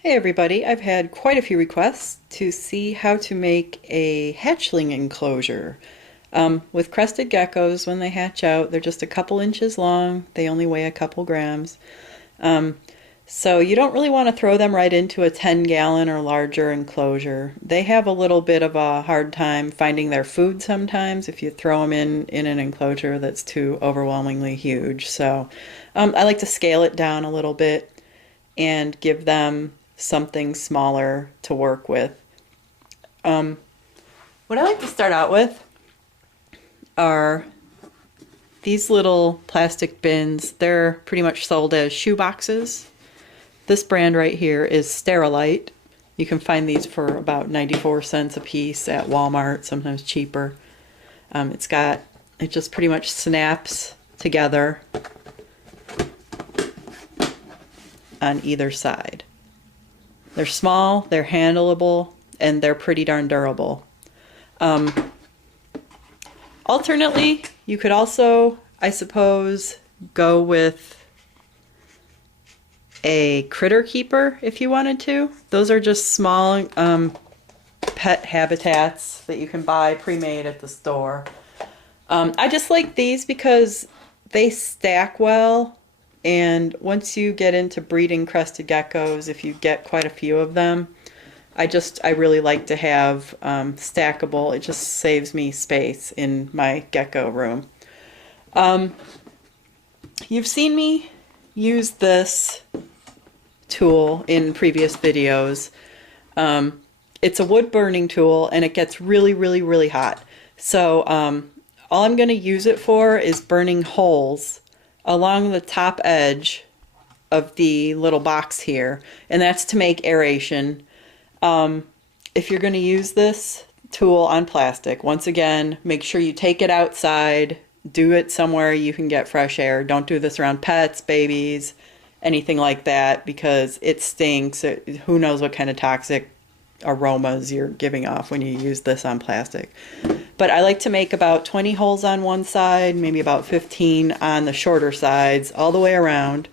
Hey everybody, I've had quite a few requests to see how to make a hatchling enclosure. With crested geckos, when they hatch out, they're just a couple inches long. They only weigh a couple grams. Um, so you don't really want to throw them right into a 10-gallon or larger enclosure. They have a little bit of a hard time finding their food sometimes if you throw them in an enclosure that's too overwhelmingly huge. So I like to scale it down a little bit and give them something smaller to work with. Um, what I like to start out with are these little plastic bins. They're pretty much sold as shoe boxes. This brand right here is Sterilite. You can find these for about 94 cents a piece at Walmart, sometimes cheaper. It just pretty much snaps together on either side. They're small, they're handleable, and they're pretty darn durable. Alternately, you could also, I suppose, go with a critter keeper if you wanted to. Those are just small pet habitats that you can buy pre-made at the store. I just like these because they stack well, and once you get into breeding crested geckos, if you get quite a few of them, I really like to have stackable. It just saves me space in my gecko room. You've seen me use this tool in previous videos. It's a wood burning tool and it gets really, really, really hot. So all I'm going to use it for is burning holes along the top edge of the little box here, and that's to make aeration. If you're going to use this tool on plastic, once again, make sure you take it outside, do it somewhere you can get fresh air. Don't do this around pets, babies, anything like that, because it stinks. Who knows what kind of toxic aromas you're giving off when you use this on plastic. But I like to make about 20 holes on one side, maybe about 15 on the shorter sides, all the way around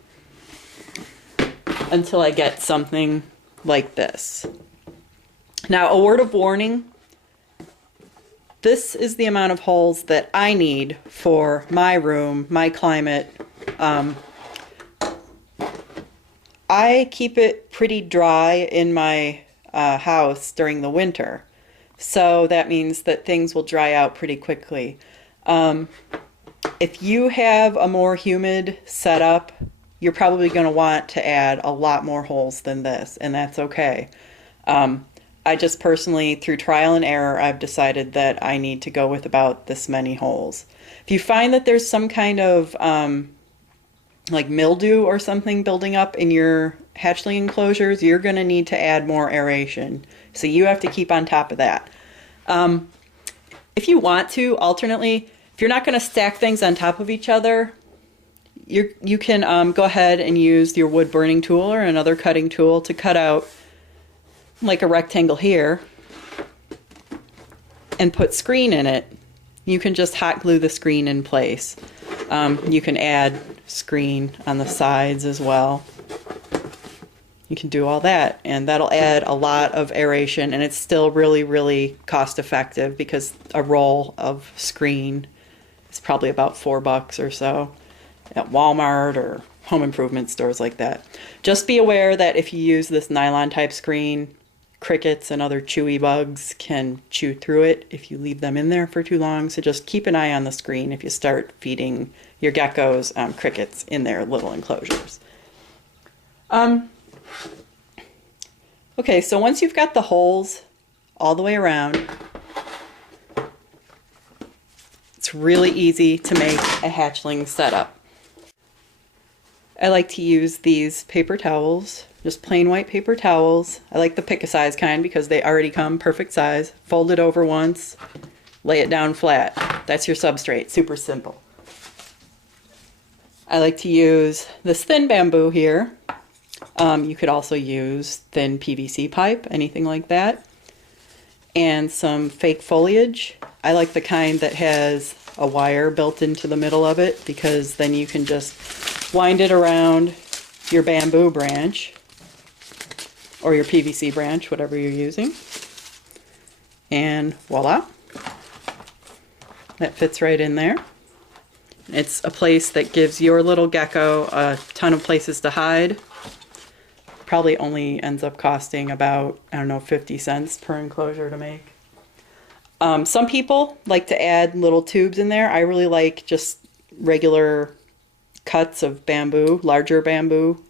until I get something like this. Now, a word of warning, this is the amount of holes that I need for my room, my climate. I keep it pretty dry in my house during the winter. So that means that things will dry out pretty quickly. If you have a more humid setup, you're probably going to want to add a lot more holes than this, and that's okay. I just personally, through trial and error, I've decided that I need to go with about this many holes. If you find that there's some kind of like mildew or something building up in your hatchling enclosures, you're going to need to add more aeration. So you have to keep on top of that. If you want to, alternately, if you're not going to stack things on top of each other, you can go ahead and use your wood burning tool or another cutting tool to cut out like a rectangle here and put screen in it. You can just hot glue the screen in place. You can add screen on the sides as well. You can do all that, and that'll add a lot of aeration, and it's still really, really cost effective because a roll of screen is probably about $4 or so at Walmart or home improvement stores like that. Just be aware that if you use this nylon type screen, crickets and other chewy bugs can chew through it if you leave them in there for too long. So just keep an eye on the screen if you start feeding your geckos crickets in their little enclosures. Okay, so once you've got the holes all the way around, it's really easy to make a hatchling setup. I like to use these paper towels, just plain white paper towels. I like the pick-a-size kind because they already come perfect size. Fold it over once, lay it down flat. That's your substrate, super simple. I like to use this thin bamboo here. You could also use thin PVC pipe, anything like that. And some fake foliage. I like the kind that has a wire built into the middle of it because then you can just wind it around your bamboo branch or your PVC branch, whatever you're using. And voila, that fits right in there. It's a place that gives your little gecko a ton of places to hide. Probably only ends up costing about, I don't know, 50 cents per enclosure to make. Some people like to add little tubes in there. I really like just regular cuts of bamboo, larger bamboo.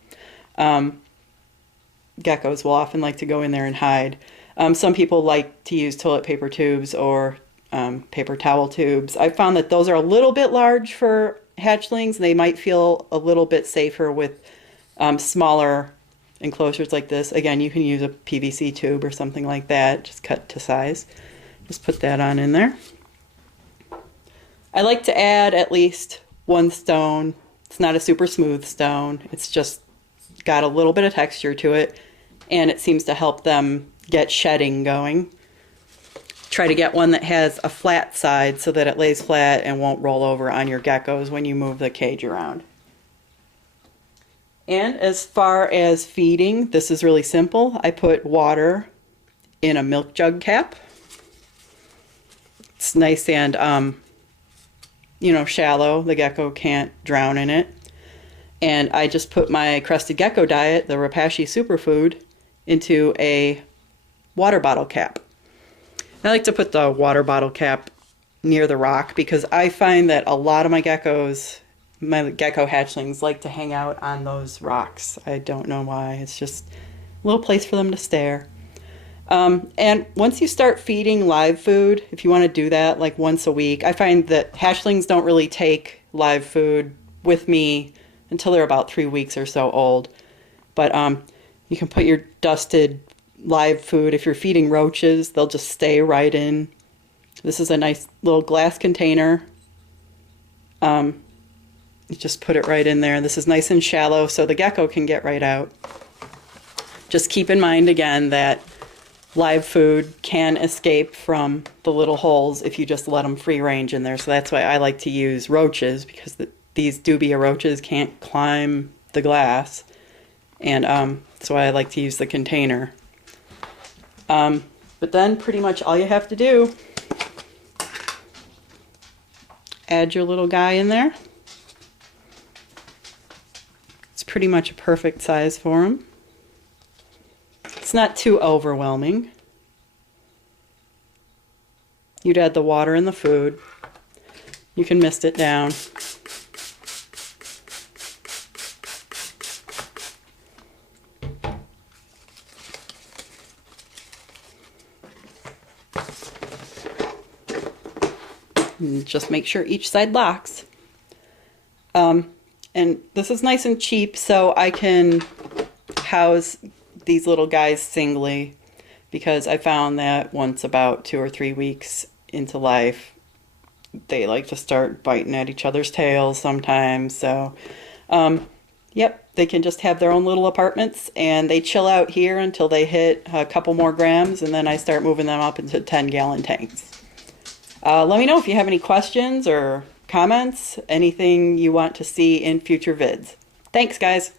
Geckos will often like to go in there and hide. Some people like to use toilet paper tubes or paper towel tubes. I found that those are a little bit large for hatchlings. They might feel a little bit safer with smaller enclosures like this. Again, you can use a PVC tube or something like that, just cut to size. Just put that on in there. I like to add at least one stone. It's not a super smooth stone. It's just got a little bit of texture to it, and it seems to help them get shedding going. Try to get one that has a flat side so that it lays flat and won't roll over on your geckos when you move the cage around. And as far as feeding, this is really simple. I put water in a milk jug cap. It's nice and, you know, shallow. The gecko can't drown in it. And I just put my Crested Gecko diet, the Repashy superfood, into a water bottle cap. I like to put the water bottle cap near the rock because I find that a lot of my geckos, my gecko hatchlings, like to hang out on those rocks. I don't know why. It's just a little place for them to stare. And once you start feeding live food, if you want to do that like once a week, I find that hatchlings don't really take live food with me until they're about 3 weeks or so old. But you can put your dusted live food. If you're feeding roaches, they'll just stay right in. This is a nice little glass container. You just put it right in there. This is nice and shallow so the gecko can get right out. Just keep in mind again that live food can escape from the little holes if you just let them free range in there. So that's why I like to use roaches, because these dubia roaches can't climb the glass. And that's why I like to use the container. But then pretty much all you have to do, add your little guy in there. It's pretty much a perfect size for him. It's not too overwhelming. You'd add the water and the food. You can mist it down. And just make sure each side locks. And this is nice and cheap, so I can house these little guys singly, because I found that once about 2 or 3 weeks into life, they like to start biting at each other's tails sometimes. So, yep, they can just have their own little apartments, and they chill out here until they hit a couple more grams, and then I start moving them up into 10-gallon tanks. Let me know if you have any questions or comments, anything you want to see in future vids. Thanks, guys.